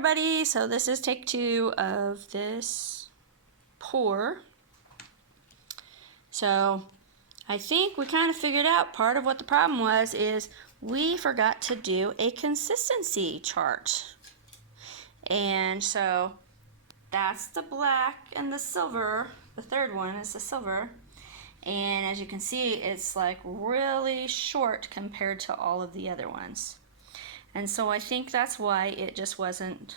everybody, so this is take 2 of this pour. So I think we kind of figured out part of what the problem was is we forgot to do a consistency chart. And so that's the black and the silver. The third one is the silver. And as you can see, it's like really short compared to all of the other ones. And so I think that's why it just wasn't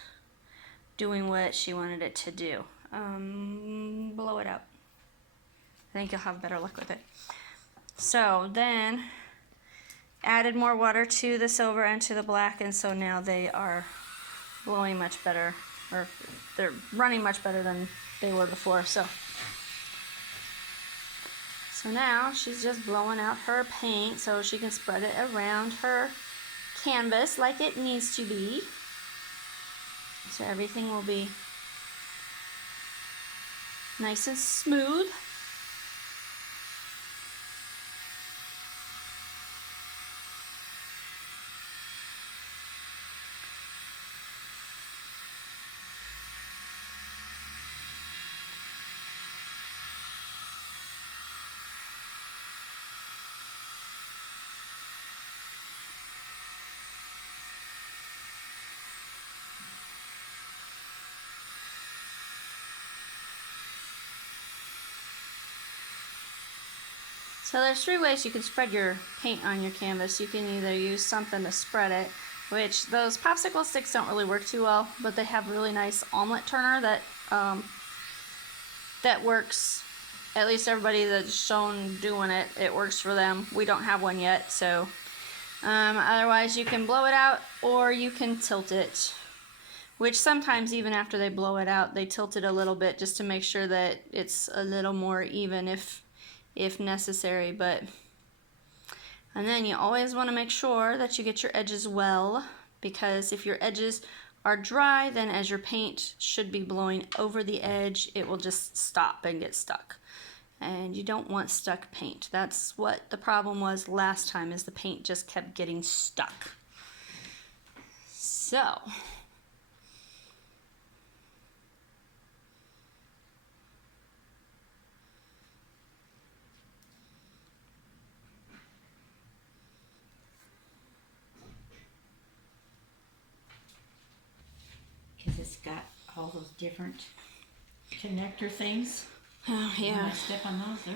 doing what she wanted it to do. Blow it out. I think you'll have better luck with it. So then added more water to the silver and to the black, and so now they are blowing much better, or they're running much better than they were before. So now she's just blowing out her paint so she can spread it around her canvas like it needs to be. So everything will be nice and smooth. So there's 3 ways you can spread your paint on your canvas. You can either use something to spread it, which those popsicle sticks don't really work too well, but they have really nice omelet turner that works. At least everybody that's shown doing it, it works for them. We don't have one yet, so otherwise you can blow it out or you can tilt it, which sometimes even after they blow it out, they tilt it a little bit just to make sure that it's a little more even if necessary. And then you always want to make sure that you get your edges well, because if your edges are dry, then as your paint should be blowing over the edge, it will just stop and get stuck. And you don't want stuck paint. That's what the problem was last time, is the paint just kept getting stuck. So because it's got all those different connector things. oh yeah. When I step on those, they're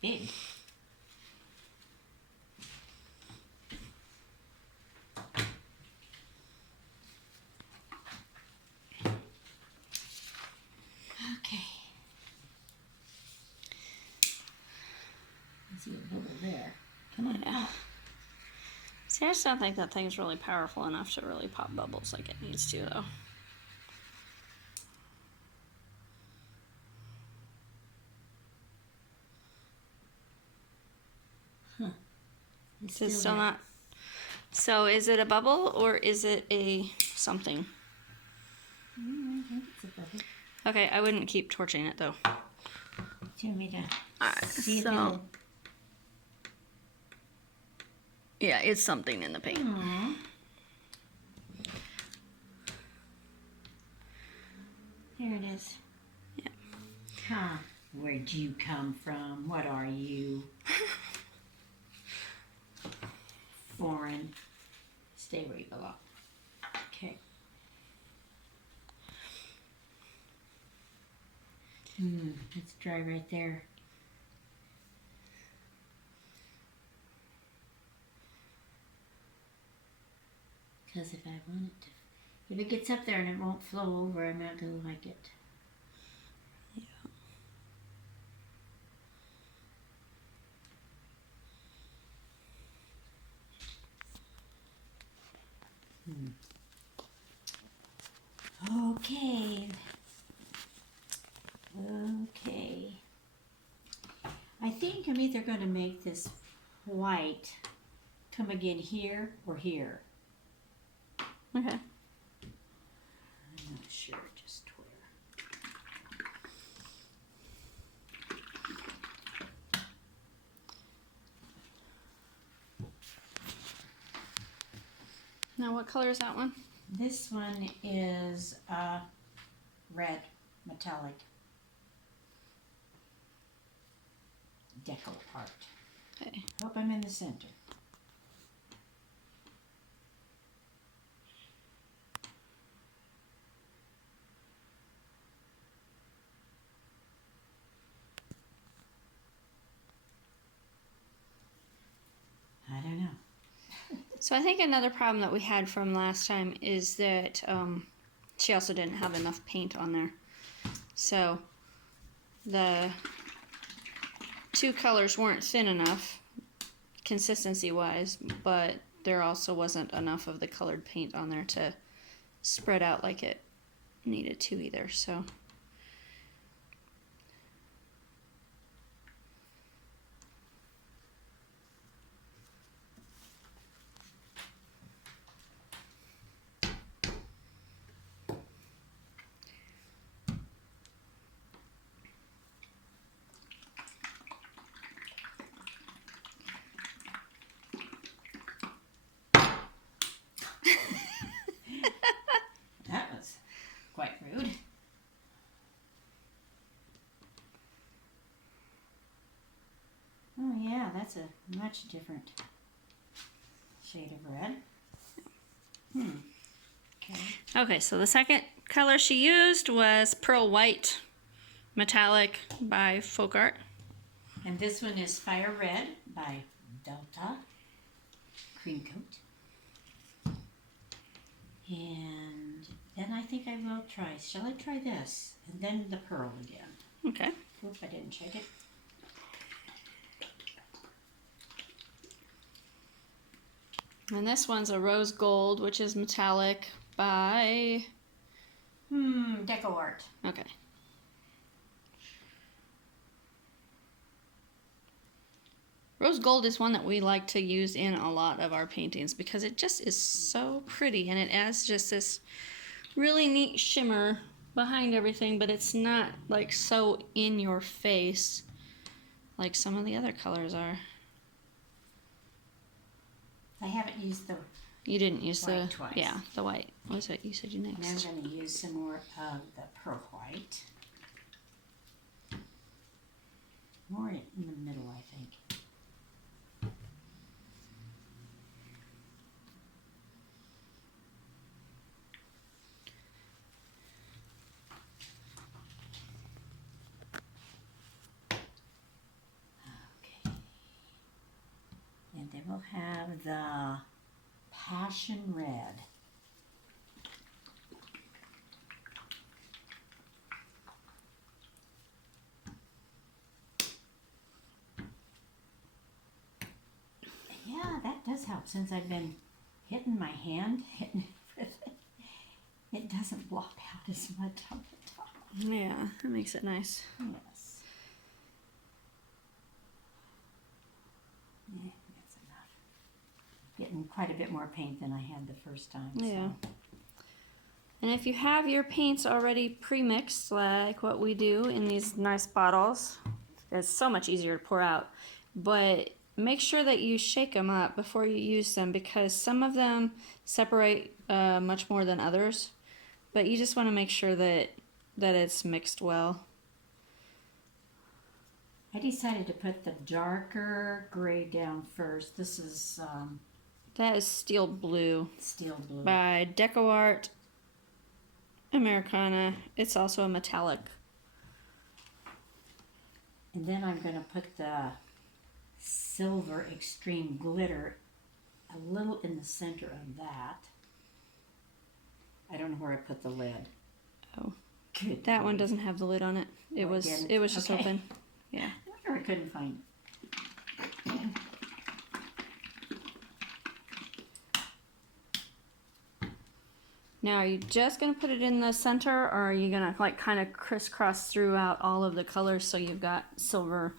big. Okay. I see a bubble there. Come on out. See, I just don't think that thing's really powerful enough to really pop bubbles like it needs to, though. Huh. It's still not. So is it a bubble or is it a something? I think it's a bubble. Okay, I wouldn't keep torching it though. Do you want me to Alright, see so if it'll... yeah, it's something in the paint. Aww. There it is. Yeah. Huh. Where'd you come from? What are you? Foreign. Stay where you belong. Okay. It's dry right there. Because if I want it to, if it gets up there and it won't flow over, I'm not going to like it. Yeah. Okay. Okay. I think I'm either going to make this white come again here or here. Okay. I'm not sure just where. Now what color is that one? This one is red, metallic. Deco art. Okay. Hope I'm in the center. I don't know. So I think another problem that we had from last time is that she also didn't have enough paint on there. So the two colors weren't thin enough consistency wise, but there also wasn't enough of the colored paint on there to spread out like it needed to either. So That was quite rude. Oh yeah, that's a much different shade of red. Okay. okay, so the second color she used was Pearl White Metallic by Folk Art. And this one is Fire Red by Delta Cream Coat. And then I think I will try, shall I try this? And then the pearl again. Okay. Oop, I didn't check it. And this one's a Rose Gold, which is metallic by... Deco Art. Okay. Rose Gold is one that we like to use in a lot of our paintings because it just is so pretty and it adds just this really neat shimmer behind everything, but it's not like so in your face like some of the other colors are. I haven't used the, You didn't use the White twice. Yeah, the white. What was it you said you and next? I'm going to use some more of the Pearl White. More in the middle, I think. Okay. And then we'll have the Passion Red. Yeah, that does help since I've been hitting my hand, hitting it with it. It doesn't block out as much on the top. Yeah, that makes it nice. Yes. Yeah, that's enough. Getting quite a bit more paint than I had the first time. Yeah. So. And if you have your paints already pre-mixed, like what we do in these nice bottles, it's so much easier to pour out. But make sure that you shake them up before you use them because some of them separate much more than others. But you just want to make sure that it's mixed well. I decided to put the darker gray down first. This is That is Steel Blue Steel Blue. by Deco Art Americana. It's also a metallic. And then I'm going to put the Silver Extreme Glitter a little in the center of that. I don't know where I put the lid. Oh. Good. That one doesn't have the lid on it. It Oh, it was didn't? it was just Okay. open. Yeah. Or I couldn't find it. Now, are you just going to put it in the center, or are you going to like kind of crisscross throughout all of the colors so you've got silver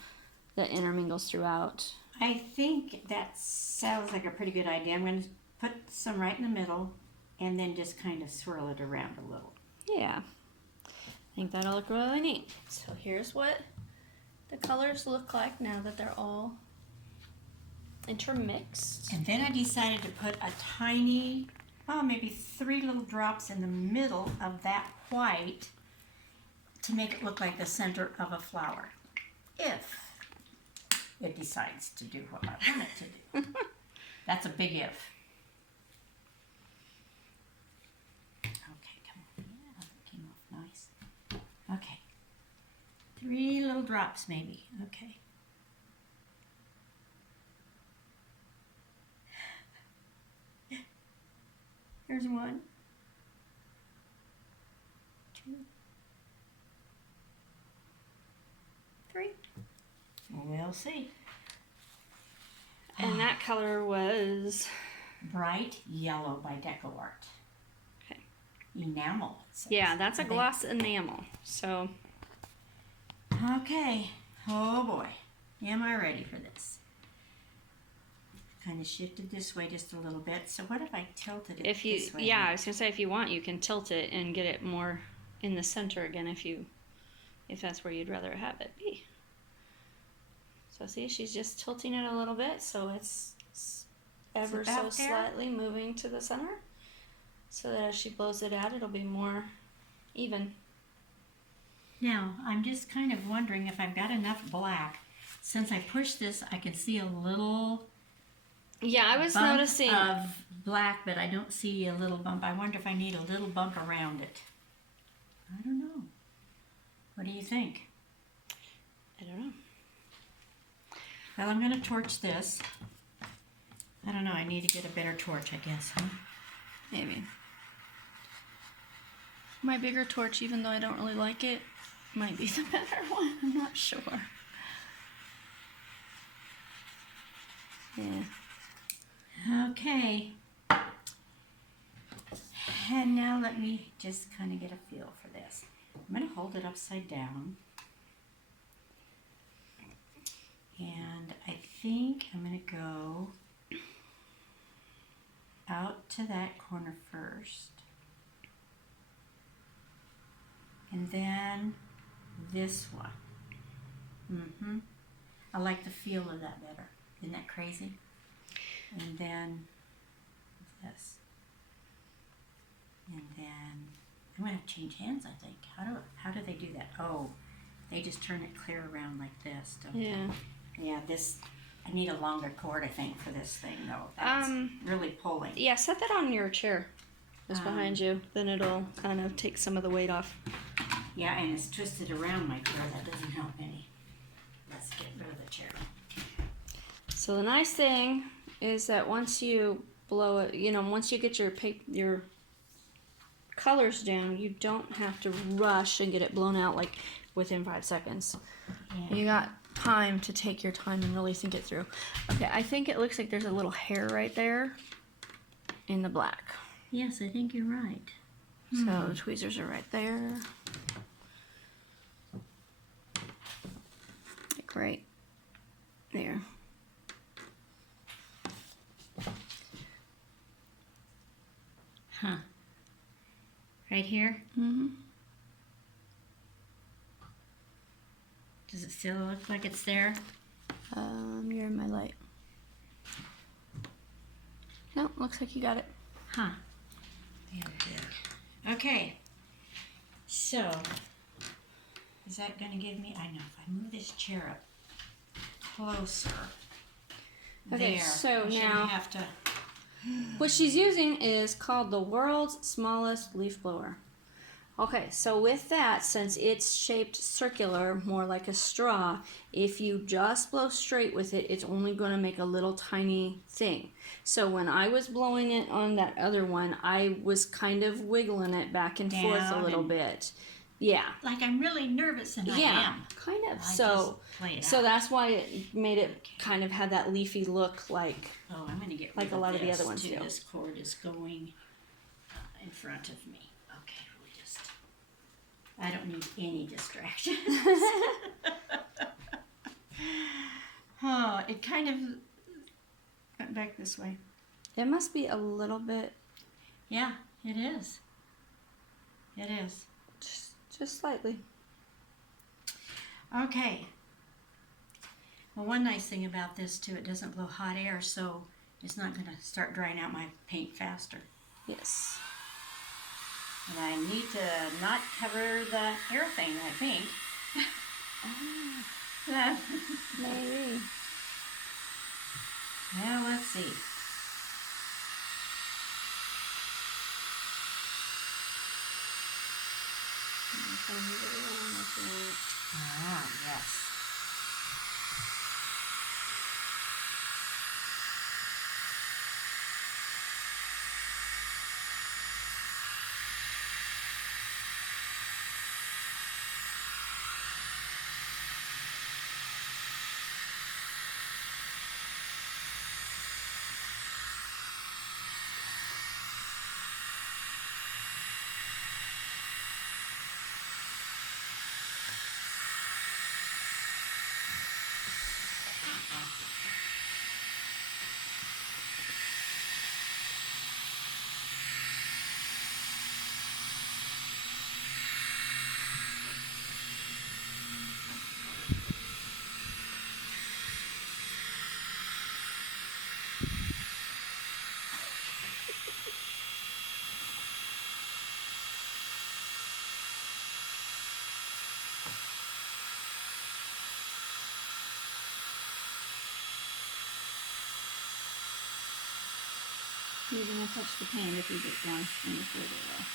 that intermingles throughout? I think that sounds like a pretty good idea. I'm going to put some right in the middle and then just kind of swirl it around a little. Yeah. I think that'll look really neat. So here's what the colors look like now that they're all intermixed. And then I decided to put a tiny maybe 3 little drops in the middle of that white to make it look like the center of a flower. If it decides to do what I want it to do. That's a big if. Okay, come on. Yeah, that came off nice. Okay. 3 little drops maybe. Okay. Here's 1, 2, 3. We'll see. And that color was Bright Yellow by DecoArt. Okay. Enamel. It says. Yeah, that's a I think. gloss enamel. So Okay. Oh boy. Am I ready for this? Kind of shifted this way just a little bit. So what if I tilted it if you, this way? yeah, I was gonna say if you want, you can tilt it and get it more in the center again if that's where you'd rather have it be. So see, she's just tilting it a little bit, so it's ever so about there? slightly moving to the center, so that as she blows it out, it'll be more even. Now, I'm just kind of wondering if I've got enough black. Since I pushed this, I can see a little Yeah, I was bump noticing. of black, but I don't see a little bump. I wonder if I need a little bump around it. I don't know. What do you think? I don't know. Well, I'm going to torch this. I don't know. I need to get a better torch, I guess, huh? Maybe. My bigger torch, even though I don't really like it, might be the better one. I'm not sure. Yeah. Okay. And now let me just kind of get a feel for this. I'm going to hold it upside down. And I think I'm going to go out to that corner first. And then this one. I like the feel of that better. Isn't that crazy? And then this. And then I'm going to have to change hands, I think. How do they do that? Oh, they just turn it clear around like this, don't Yeah. they? Yeah, this, I need a longer cord, I think, for this thing, though. That's really pulling. Yeah, set that on your chair. Just behind you. Then it'll kind of take some of the weight off. Yeah, and it's twisted around my chair. That doesn't help any. Let's get rid of the chair. So the nice thing is that once you blow it, once you get your colors down, you don't have to rush and get it blown out like within 5 seconds. Yeah. You got time to take your time and really think it through. Okay, I think it looks like there's a little hair right there in the black. Yes, I think you're right. So the tweezers are right there. Like right there. Huh. Right here? Mm-hmm. Does it still look like it's there? You're in my light. No, looks like you got it. Huh. Yeah, good. Okay. So, is that going to give me... I know, if I move this chair up closer... Okay, there, so I shouldn't now- have to... What she's using is called the world's smallest leaf blower. Okay, so with that, since it's shaped circular, more like a straw, if you just blow straight with it, it's only going to make a little tiny thing. So when I was blowing it on that other one, I was kind of wiggling it back and forth a Down little and- bit. Yeah. Like I'm really nervous, and I Yeah, am. kind of. I So just play it so out. that's why it made it kind of have that leafy look like. Oh, I'm going to get rid Like a of lot of the this, other ones too. do. This cord is going in front of me. Okay, we'll just... I don't need any distractions. Oh, it kind of went back this way. It must be a little bit, Yeah, it is. It is. just slightly. Okay. Well, one nice thing about this, too, it doesn't blow hot air, so it's not going to start drying out my paint faster. Yes. And I need to not cover the hair thing, I think. Maybe. Yeah, let's see. Ah, yes. You're going to touch the paint if you get down any further away.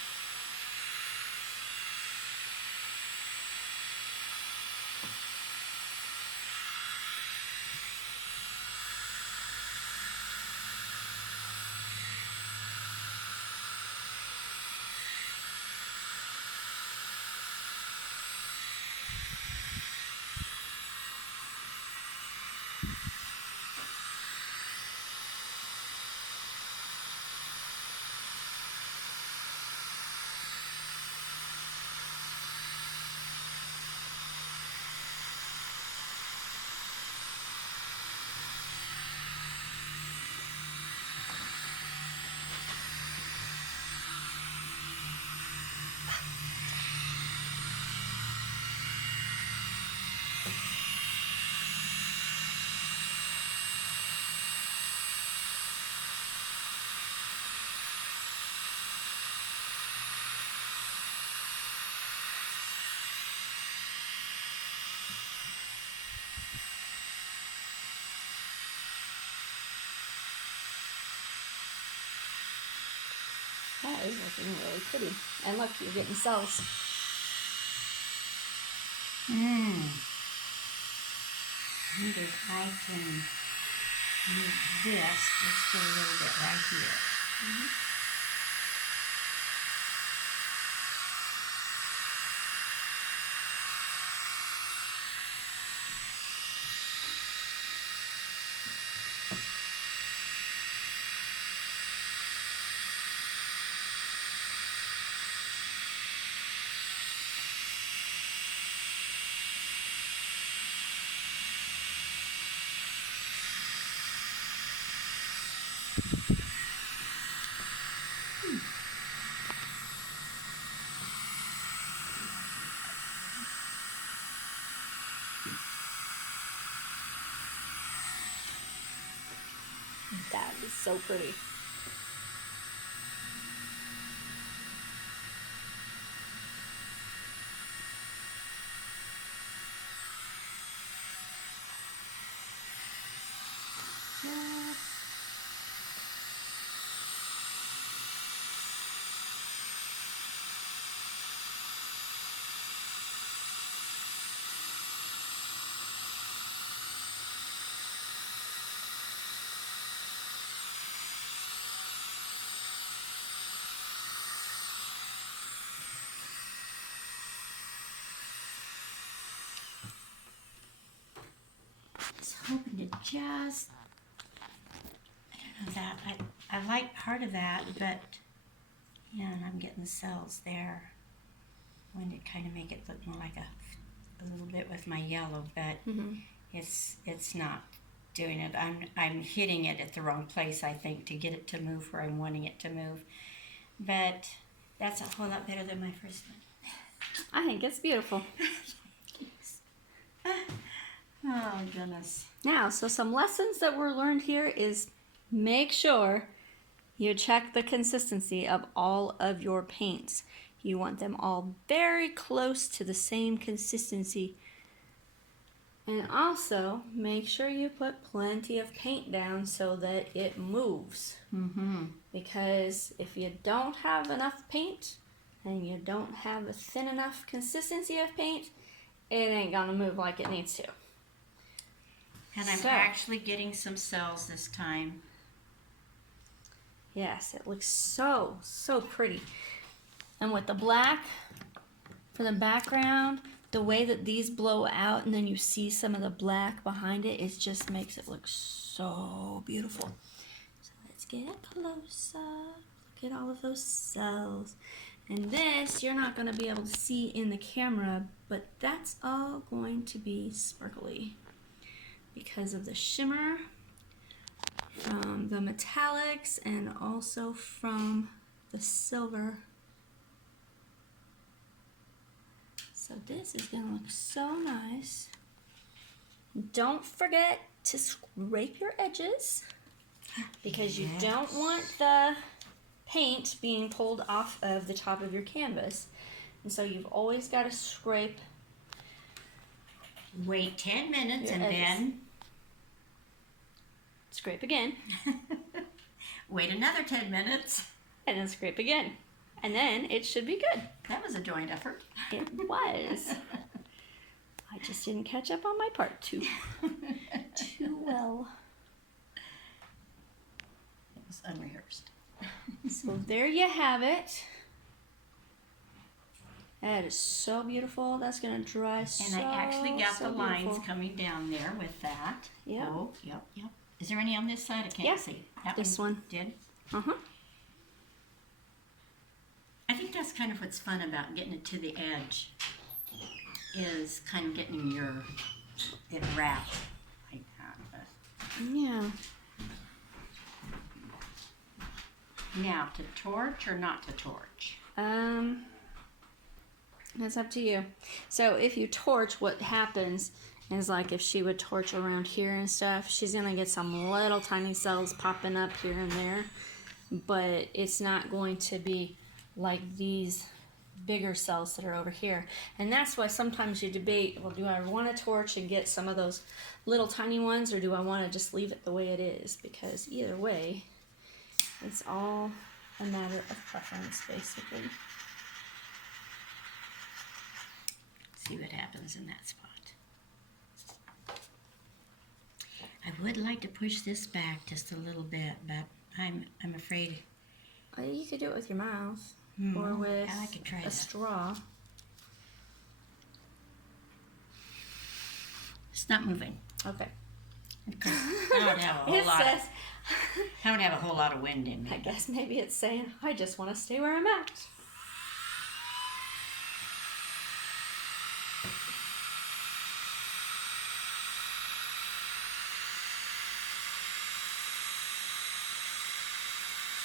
That is looking really pretty. And look, you're getting cells. I wonder if I can use this, just get a little bit right here. That is so pretty. I was hoping to just, I don't know that, I like part of that, but yeah, and I'm getting the cells there. I wanted to kind of make it look more like a little bit with my yellow, but it's not doing it. I'm hitting it at the wrong place, I think, to get it to move where I'm wanting it to move. But that's a whole lot better than my first one. I think it's beautiful. Oh, goodness. Now, so some lessons that were learned here is make sure You check the consistency of all of your paints. You want them all very close to the same consistency. And also, make sure you put plenty of paint down so that it moves. Mm-hmm. Because if you don't have enough paint and you don't have a thin enough consistency of paint, it ain't gonna move like it needs to. And I'm So- actually getting some cells this time. Yes, it looks so, so pretty. And with the black for the background, the way that these blow out and then you see some of the black behind it, it just makes it look so beautiful. So let's get a close up. Look at all of those cells. And this, you're not going to be able to see in the camera, but that's all going to be sparkly because of the shimmer from the metallics and also from the silver. So this is going to look so nice. Don't forget to scrape your edges because you don't want the paint being pulled off of the top of your canvas. And so you've always got to scrape. Wait 10 minutes Your and edges. then Scrape again, wait another 10 minutes. and then scrape again. And then it should be good. That was a joint effort. It was. I just didn't catch up on my part too well. It was unrehearsed. So there you have it. That is so beautiful. That's gonna dry so. And I actually got so the lines beautiful. coming down there with that. Yep. Oh, yep. Is there any on this side? I can't Yeah, see. That this one. did? Uh-huh. I think that's kind of what's fun about getting it to the edge, is kind of getting it wrapped like that. But Yeah. now, to torch or not to torch? That's up to you. So if you torch, what happens is like if she would torch around here and stuff, she's gonna get some little tiny cells popping up here and there, but it's not going to be like these bigger cells that are over here. And that's why sometimes you debate, well, do I want to torch and get some of those little tiny ones, or do I want to just leave it the way it is? Because either way, it's all a matter of preference, basically. See what happens in that spot. I would like to push this back just a little bit, but I'm afraid. You could do it with your mouth or Well, with I could try a that. straw. It's not moving. Okay. Because I don't have a whole It lot. says, I don't have a whole lot of wind in I me. guess maybe it's saying, I just want to stay where I'm at.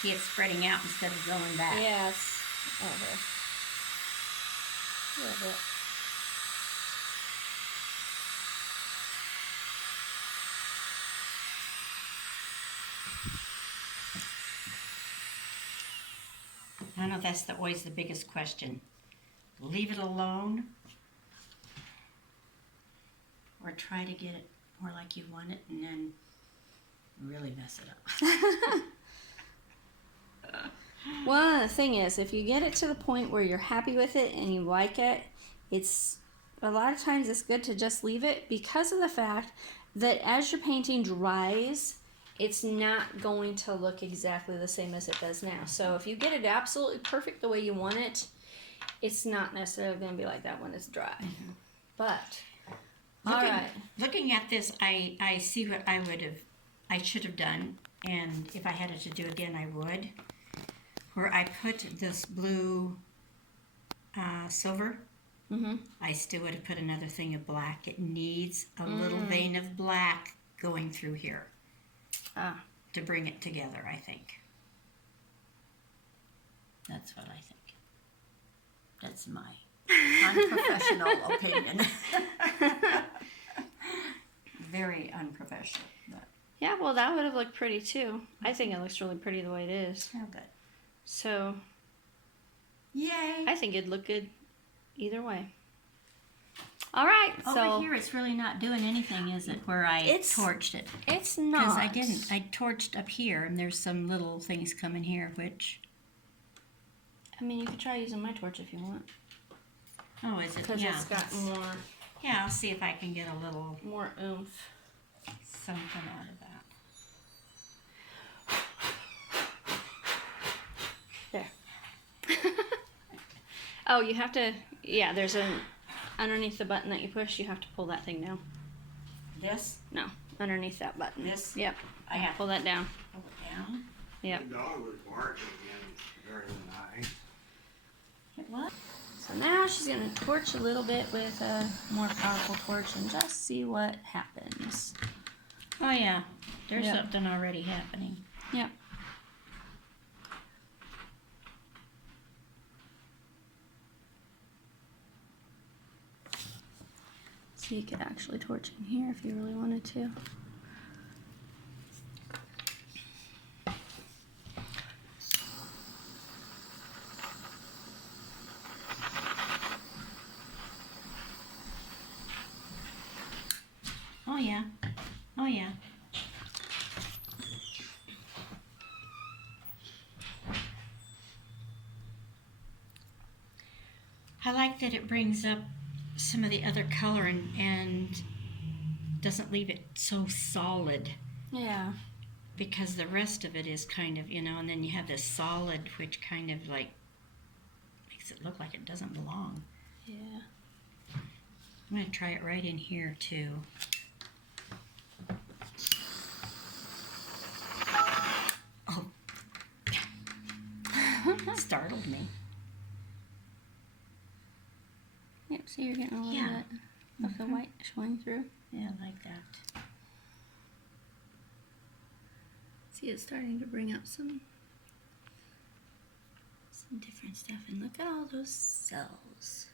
See it spreading out instead of going back. Yes. Okay. A little bit. I know that's always the biggest question. Leave it alone, or try to get it more like you want it and then really mess it up. Well, the thing is, if you get it to the point where you're happy with it and you like it, it's a lot of times it's good to just leave it because of the fact that as your painting dries, it's not going to look exactly the same as it does now. So if you get it absolutely perfect the way you want it, it's not necessarily going to be like that when it's dry. But, all right. Looking at this, I see what I should have done, and if I had it to do again, I would. Where I put this blue silver, Mm-hmm. I still would have put another thing of black. It needs a little vein of black going through here Ah. to bring it together, I think. That's what I think. That's my unprofessional opinion. Very unprofessional. But Yeah, well, that would have looked pretty too. I think it looks really pretty the way it is. Oh, good. So, Yay! I think it'd look good either way. All right, Over so here, it's really not doing anything, is it? Where I torched it. it's not. Because I didn't. I torched up here, and there's some little things coming here, which... I mean, you could try using my torch if you want. Oh, is it? Because Yeah. it's got more Yeah, I'll see if I can get a little oomph. something out of that. There. Oh, you have to, yeah, there's underneath the button that you push, you have to pull that thing down. This? No, underneath that button. This? Yep. I have to Pull that down. pull it down. Yep. The dog was barking again during the night. What? So now she's going to torch a little bit with a more powerful torch and just see what happens. Oh, yeah. There's Yep. something already happening. Yep. So you could actually torch in here if you really wanted to. Oh, yeah. Oh, yeah. I like that it brings up some of the other color and doesn't leave it so solid, Yeah. because the rest of it is kind of, and then you have this solid which kind of like makes it look like it doesn't belong. Yeah. I'm going to try it right in here too. Oh. Startled me. Yep, so you're getting a little Yeah. bit of the white showing through. Yeah, I like that. See, it's starting to bring up some different stuff. And look at all those cells.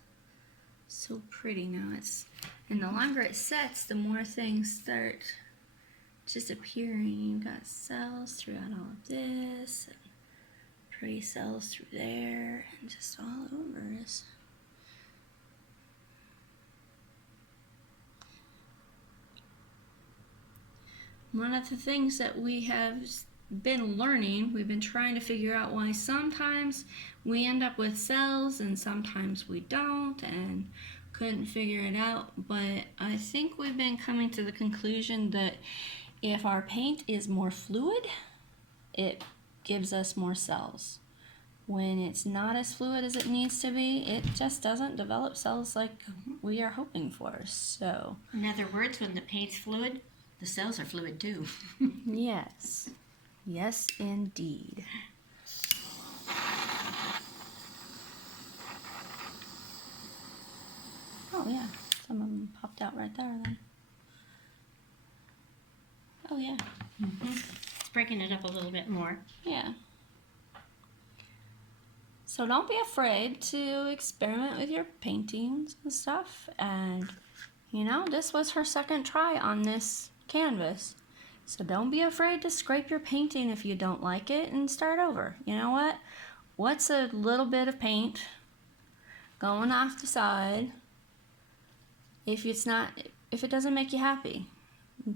So pretty now. And the longer it sets, the more things start just appearing. You've got cells throughout all of this, and pretty cells through there, and just all over us. One of the things that we have been learning, we've been trying to figure out why sometimes we end up with cells and sometimes we don't, and couldn't figure it out. But I think we've been coming to the conclusion that if our paint is more fluid, it gives us more cells. When it's not as fluid as it needs to be, it just doesn't develop cells like we are hoping for. So, In other words, when the paint's fluid, the cells are fluid too. yes. Yes, indeed. Oh, yeah. Some of them popped out right there then. Oh, yeah. It's breaking it up a little bit more. Yeah. So don't be afraid to experiment with your paintings and stuff. And, this was her second try on this canvas. So don't be afraid to scrape your painting if you don't like it and start over. You know what? What's a little bit of paint going off the side if it doesn't make you happy?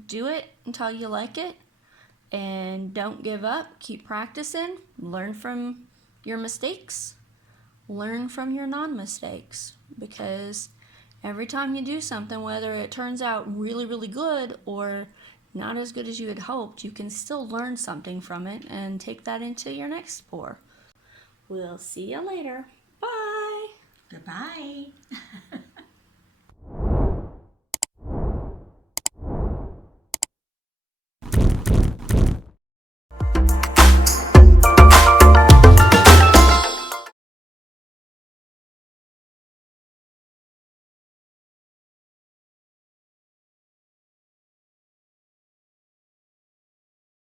Do it until you like it, and don't give up. Keep practicing. Learn from your mistakes. Learn from your non-mistakes, because every time you do something, whether it turns out really, really good or not as good as you had hoped, you can still learn something from it and take that into your next pour. We'll see you later. Bye. Goodbye.